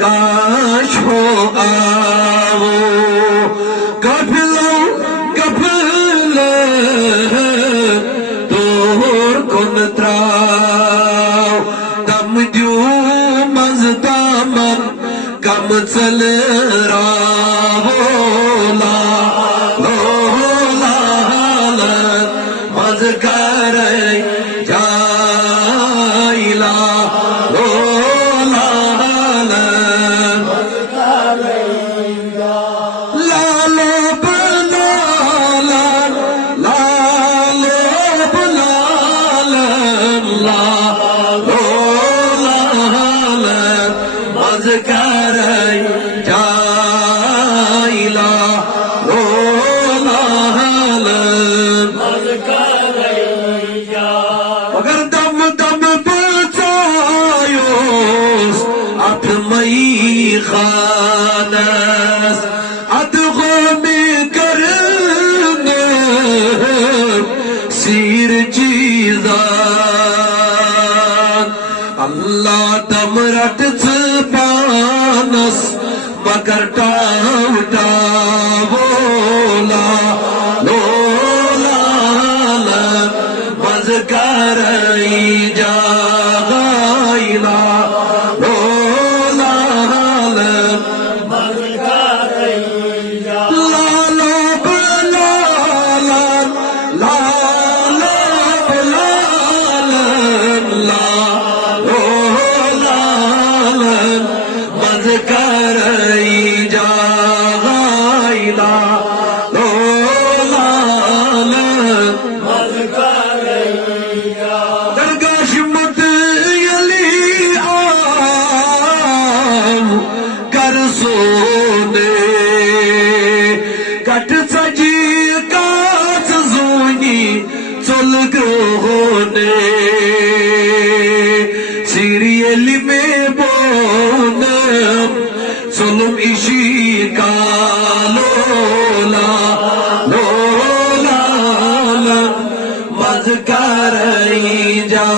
کاش ہو آو قافلوں قافلے دور کن تراو دم جو مزدامن کم چل راو لا لولا مز کر جائلا لولا لالو بلالا لالو بلالا لولا مز کر جائلا لولا مگر دم دم بچایوس ات مئی خانس ات غمی کرنے سیر چیزان اللہ دم رٹ پانس مگر ٹاوٹا بولا لولا مز کرائی جائلا لولا لالو بلالا لالو بلالا لولا مز کرائی جائلا لولا درگاہ مت یلی آم کر سونے کٹ سجی کاچ زونی چل گرونے سیریلی میں بونم چلم اشی کالولا لولا مز کرائی جا